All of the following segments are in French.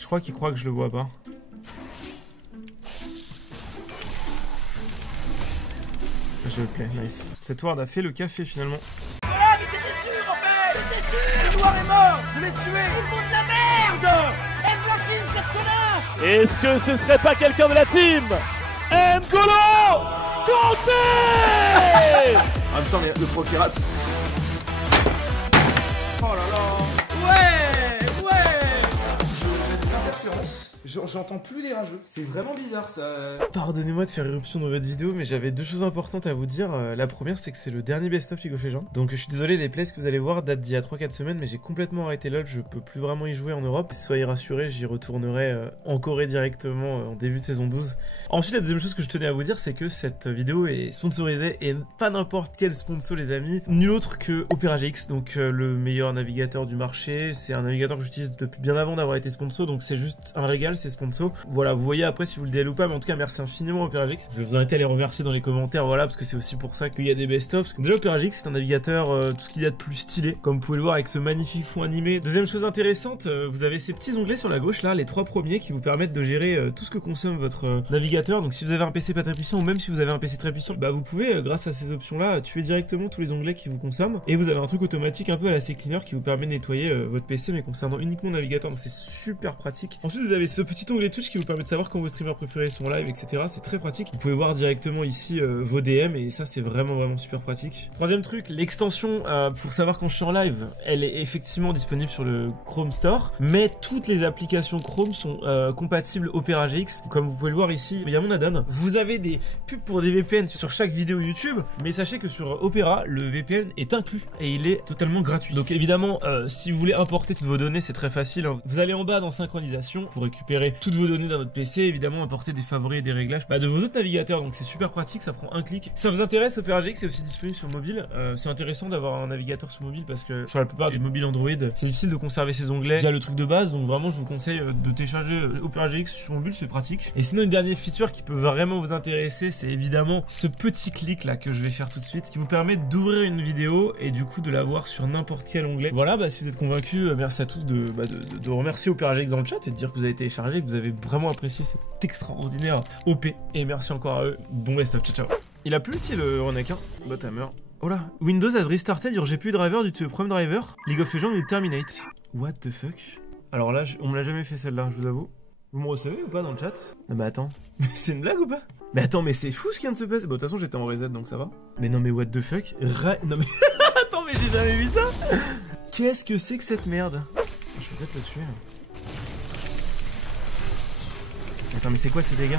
Je crois qu'il croit que je le vois pas. Je le play, nice. Cette ward a fait le café finalement. Voilà, mais c'était sûr en fait. C'était sûr. Le noir est mort. Je l'ai tué. Ils font de la merde. Elle blanchit cette connasse. Est-ce que ce serait pas quelqu'un de la team N'Golo Kanté? En même temps, le pro pirate. Oh là là. Ouais. J'ai des interférences. J'entends plus les rageux. C'est vraiment bizarre ça. Pardonnez-moi de faire irruption dans votre vidéo, mais j'avais deux choses importantes à vous dire. La première, c'est que c'est le dernier best-of League of Legends. Donc je suis désolé, les plays que vous allez voir datent d'il y a 3-4 semaines, mais j'ai complètement arrêté LoL, je peux plus vraiment y jouer en Europe. Soyez rassurés, j'y retournerai en Corée directement en début de saison 12. Ensuite, la deuxième chose que je tenais à vous dire, c'est que cette vidéo est sponsorisée, et pas n'importe quel sponsor les amis, nul autre que Opera GX, donc le meilleur navigateur du marché. C'est un navigateur que j'utilise depuis bien avant d'avoir été sponsor, donc c'est juste un régal, c'est sponsor. Voilà, vous voyez après si vous le DL ou pas, mais en tout cas merci infiniment Opera GX. Je vais vous inviter à les remercier dans les commentaires, voilà, parce que c'est aussi pour ça qu'il y a des best-of. Parce que déjà Opera GX c'est un navigateur tout ce qu'il y a de plus stylé, comme vous pouvez le voir avec ce magnifique fond animé. Deuxième chose intéressante, vous avez ces petits onglets sur la gauche là, les trois premiers qui vous permettent de gérer tout ce que consomme votre navigateur. Donc si vous avez un PC pas très puissant ou même si vous avez un PC très puissant, bah vous pouvez grâce à ces options là tuer directement tous les onglets qui vous consomment, et vous avez un truc automatique un peu à la CCleaner qui vous permet de nettoyer votre PC mais concernant uniquement le navigateur, donc c'est super pratique. Ensuite vous avez ce petit onglet Twitch qui vous permet de savoir quand vos streamers préférés sont live, etc. C'est très pratique. Vous pouvez voir directement ici vos DM et ça c'est vraiment super pratique. Troisième truc, l'extension pour savoir quand je suis en live, elle est effectivement disponible sur le Chrome Store, mais toutes les applications Chrome sont compatibles Opera GX. Comme vous pouvez le voir ici, il y a mon add-on. Vous avez des pubs pour des VPN sur chaque vidéo YouTube, mais sachez que sur Opera, le VPN est inclus et il est totalement gratuit. Donc évidemment, si vous voulez importer toutes vos données, c'est très facile. Vous allez en bas dans synchronisation pour récupérer toutes vos données dans votre PC, évidemment importer des favoris et des réglages de vos autres navigateurs, donc c'est super pratique, ça prend un clic. Si ça vous intéresse, Opera GX est aussi disponible sur mobile. C'est intéressant d'avoir un navigateur sur mobile parce que sur la plupart des mobiles Android, c'est difficile de conserver ses onglets via le truc de base, donc vraiment je vous conseille de télécharger Opera GX sur mobile, c'est pratique. Et sinon une dernière feature qui peut vraiment vous intéresser, c'est évidemment ce petit clic là que je vais faire tout de suite, qui vous permet d'ouvrir une vidéo et du coup de la voir sur n'importe quel onglet. Voilà, si vous êtes convaincus, merci à tous de remercier Opera GX dans le chat et de dire que vous avez téléchargé, que vous avez vraiment apprécié cet extraordinaire OP, et merci encore à eux. Bon best-of, ciao. Il a plus utile le Renek, hein. Bah t'as mort. Oh là, Windows has restarted your GPU driver due to a Chrome driver. League of Legends will terminate. What the fuck? Alors là, on me l'a jamais fait celle-là, je vous avoue. Vous me recevez ou pas dans le chat? Non mais attends, mais c'est une blague ou pas? Mais attends, mais c'est fou ce qui vient de se passer. Bon, de toute façon j'étais en reset donc ça va. Mais non mais what the fuck? Non mais attends, mais j'ai jamais vu ça. Qu'est-ce que c'est que cette merde? Je vais peut-être le tuer. Attends, mais c'est quoi ces dégâts?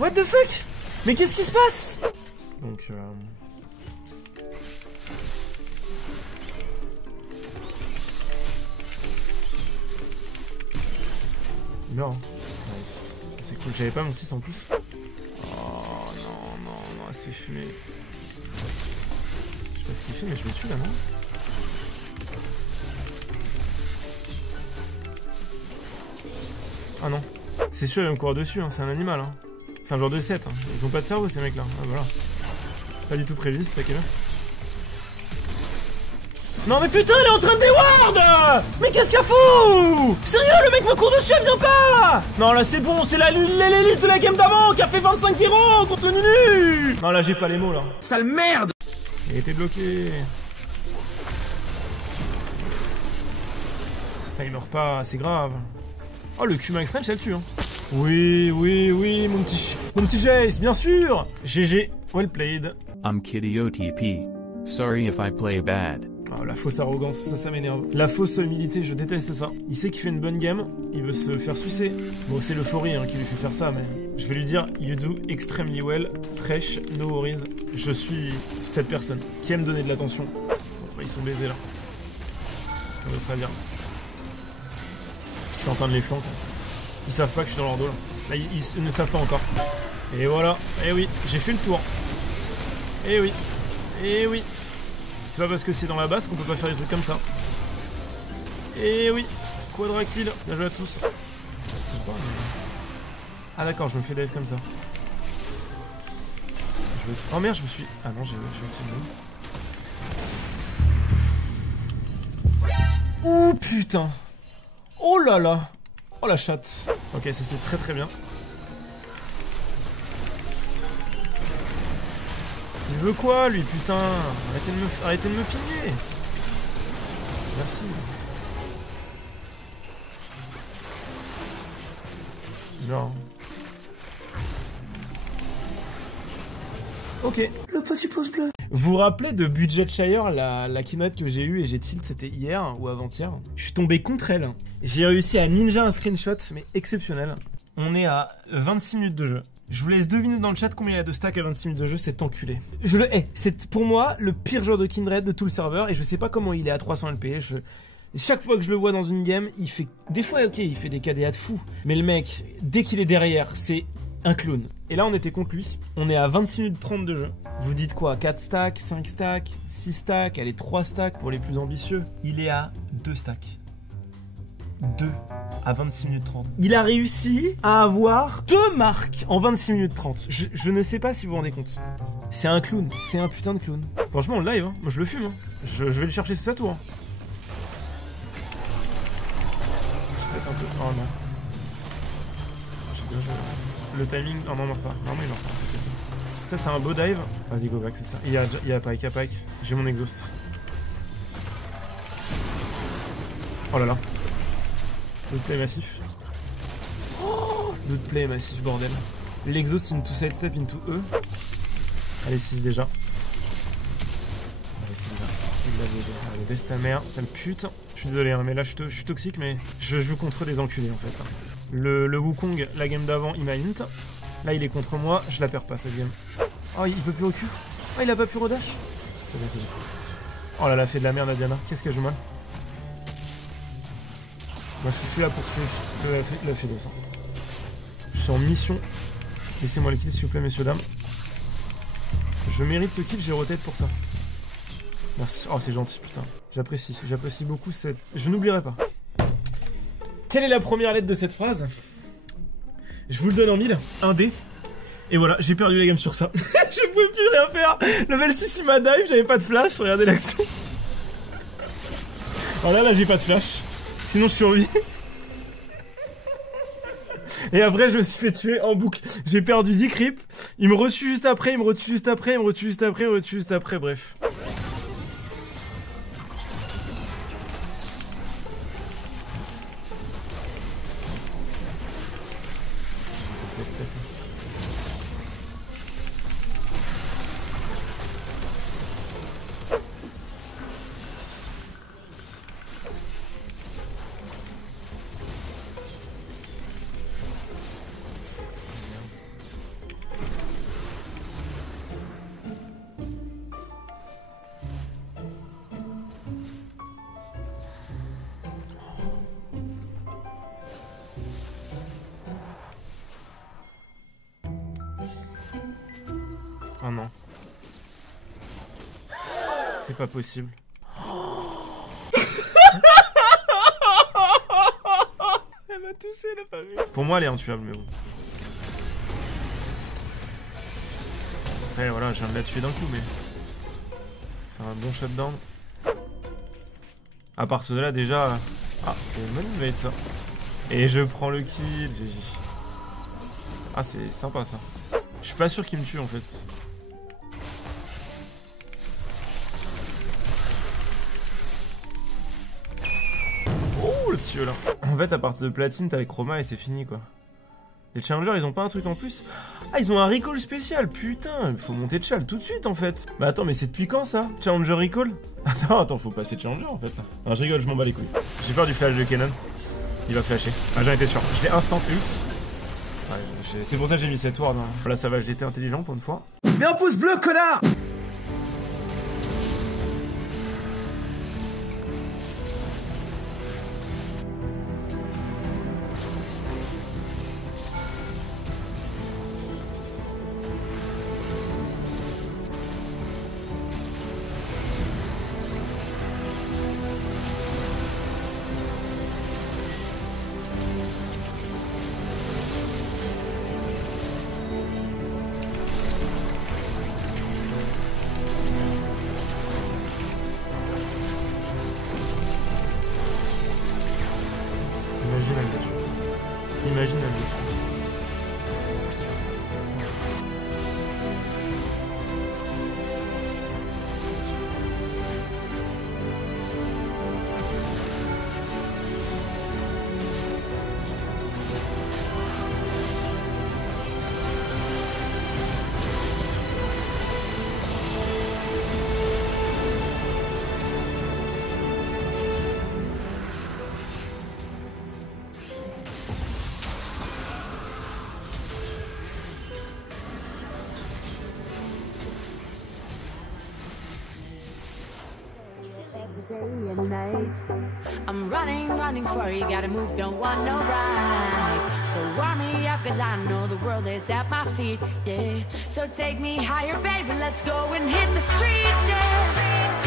What the fuck? Mais qu'est-ce qui se passe? Donc non. Nice. C'est cool, j'avais pas mon 6 en plus. Oh non, elle se fait fumer. Je sais pas ce qu'il fait, mais je le tue là, non? Ah non. C'est sûr, il va me courir dessus, hein. C'est un animal. Hein. C'est un genre de 7. Hein. Ils ont pas de cerveau, ces mecs-là. Ah, voilà. Pas du tout prévisible, c'est ça qui est bien. Non mais putain, elle est en train de déward! Mais qu'est-ce qu'elle fout? Sérieux, le mec me court dessus, elle vient pas! Non là c'est bon, c'est l'hélice de la game d'avant qui a fait 25-0 contre le Nunu! Non là j'ai pas les mots là. Sale merde! Il a été bloqué. Putain, il meurt pas, c'est grave. Oh le Q-Max Range, elle tue hein. Oui, mon petit Jace, bien sûr! GG, well played. I'm Kitty OTP. Sorry if I play bad. Oh, la fausse arrogance, ça m'énerve. La fausse humilité, je déteste ça. Il sait qu'il fait une bonne game, il veut se faire sucer. Bon, c'est l'euphorie hein, qui lui fait faire ça, mais je vais lui dire you do extremely well, fresh, no worries. Je suis cette personne qui aime donner de l'attention. Bon, bah, ils sont baisés là. Ça veut très bien. Je suis en train de les flanquer. Ils savent pas que je suis dans leur dos là. Là, ils ne savent pas encore. Et voilà. Et oui, j'ai fait le tour. Et oui. Et oui. C'est pas parce que c'est dans la base qu'on peut pas faire des trucs comme ça. Et oui, quadra-kill, bien joué à tous. Ah d'accord, je me fais dive comme ça. Oh merde, je me suis... Ah non, j'ai au-dessus de nous. Oh putain. Oh là là. Oh la chatte. Ok, ça c'est très très bien. Il veut quoi lui, putain? Arrêtez de me piller. Merci. Non. Ok. Le petit pouce bleu. Vous vous rappelez de Budgetshire, la keynote que j'ai eue et j'ai tilt, c'était hier ou avant-hier. Je suis tombé contre elle. J'ai réussi à ninja un screenshot, mais exceptionnel. On est à 26 minutes de jeu. Je vous laisse deviner dans le chat combien il y a de stacks à 26 minutes de jeu, c'est enculé. Je le hais. C'est pour moi le pire joueur de Kindred de tout le serveur et je sais pas comment il est à 300 LP. Chaque fois que je le vois dans une game, il fait... Des fois, ok, il fait des KDA de fou. Mais le mec, dès qu'il est derrière, c'est un clown. Et là, on était contre lui. On est à 26 minutes 30 de jeu. Vous dites quoi? 4 stacks, 5 stacks, 6 stacks, allez, 3 stacks pour les plus ambitieux. Il est à 2 stacks. 2 à 26 minutes 30. Il a réussi à avoir 2 marques en 26 minutes 30. Je ne sais pas si vous vous rendez compte. C'est un clown. C'est un putain de clown. Franchement, le live, hein. Moi je le fume. Hein. Je vais le chercher sous sa tour. Hein. Un peu... Oh non. Le timing. Oh non, il meurt pas. Non, mais il meurt pas. Ça, c'est un beau dive. Vas-y, go back, c'est ça. Il y a Pike, J'ai mon exhaust. Oh là là. L'autre play massif. Oh, l'autre play massif, bordel. L'exhaust into sidestep into E. Allez, 6 déjà. Allez, 6 déjà. Allez, baisse ta mère, sale pute. Je suis désolé, hein, mais là je suis toxique, mais je joue contre des enculés en fait. Le Wukong, la game d'avant, il m'a int. Là, il est contre moi, je la perds pas cette game. Oh, il peut plus au cul. Oh, il a pas pu redash. C'est bon, c'est bon. Oh là là, fait de la merde, Diana. Qu'est-ce qu'elle joue mal? Moi, je suis là pour suivre la Fédos. Hein. Je suis en mission. Laissez-moi le kill, s'il vous plaît, messieurs, dames. Je mérite ce kill, j'ai rotate pour ça. Merci. Oh, c'est gentil, putain. J'apprécie beaucoup cette... Je n'oublierai pas. Quelle est la première lettre de cette phrase? Je vous le donne en 1000. Un D. Et voilà, j'ai perdu la game sur ça. Je pouvais plus rien faire. Level 6, il m'a dive, j'avais pas de flash. Regardez l'action. Alors là, j'ai pas de flash. Sinon, je survis. Et après, je me suis fait tuer en boucle. J'ai perdu 10 creeps. Il me retue juste après, il me retue juste après, il me retue juste après, il me retue juste après, bref. Oh non. C'est pas possible. Elle m'a touché, la famille. Pour moi, elle est intuable, mais bon. Après, voilà, je viens de la tuer d'un coup, mais... C'est un bon shutdown. À part cela, déjà... Ah, c'est une bonne invade, ça. Et je prends le kill, GG. Ah, c'est sympa, ça. Je suis pas sûr qu'il me tue, en fait. Oh, le petit là. En fait, à partir de platine, t'as les chromas et c'est fini, quoi. Les challengers, ils ont pas un truc en plus? Ah, ils ont un recall spécial, putain. Il faut monter de chal tout de suite, en fait. Bah attends, mais c'est depuis quand, ça? Challenger recall? Attends, faut passer challenger, en fait. Non, je rigole, je m'en bats les couilles. J'ai peur du flash de Kennen. Il va flasher. Ah, j'en étais sûr. Je l'ai instant ult. Ouais, c'est pour ça que j'ai mis cette ward. Hein. Voilà, ça va, j'étais intelligent pour une fois. Mets un pouce bleu, connard! day and night. I'm running, running for you, gotta move, don't want no ride. So warm me up, cause I know the world is at my feet, yeah. So take me higher, baby, let's go and hit the streets, yeah.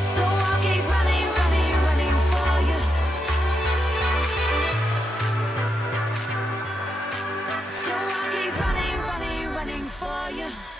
So I'll keep running, running, running for you. So I'll keep running, running, running for you.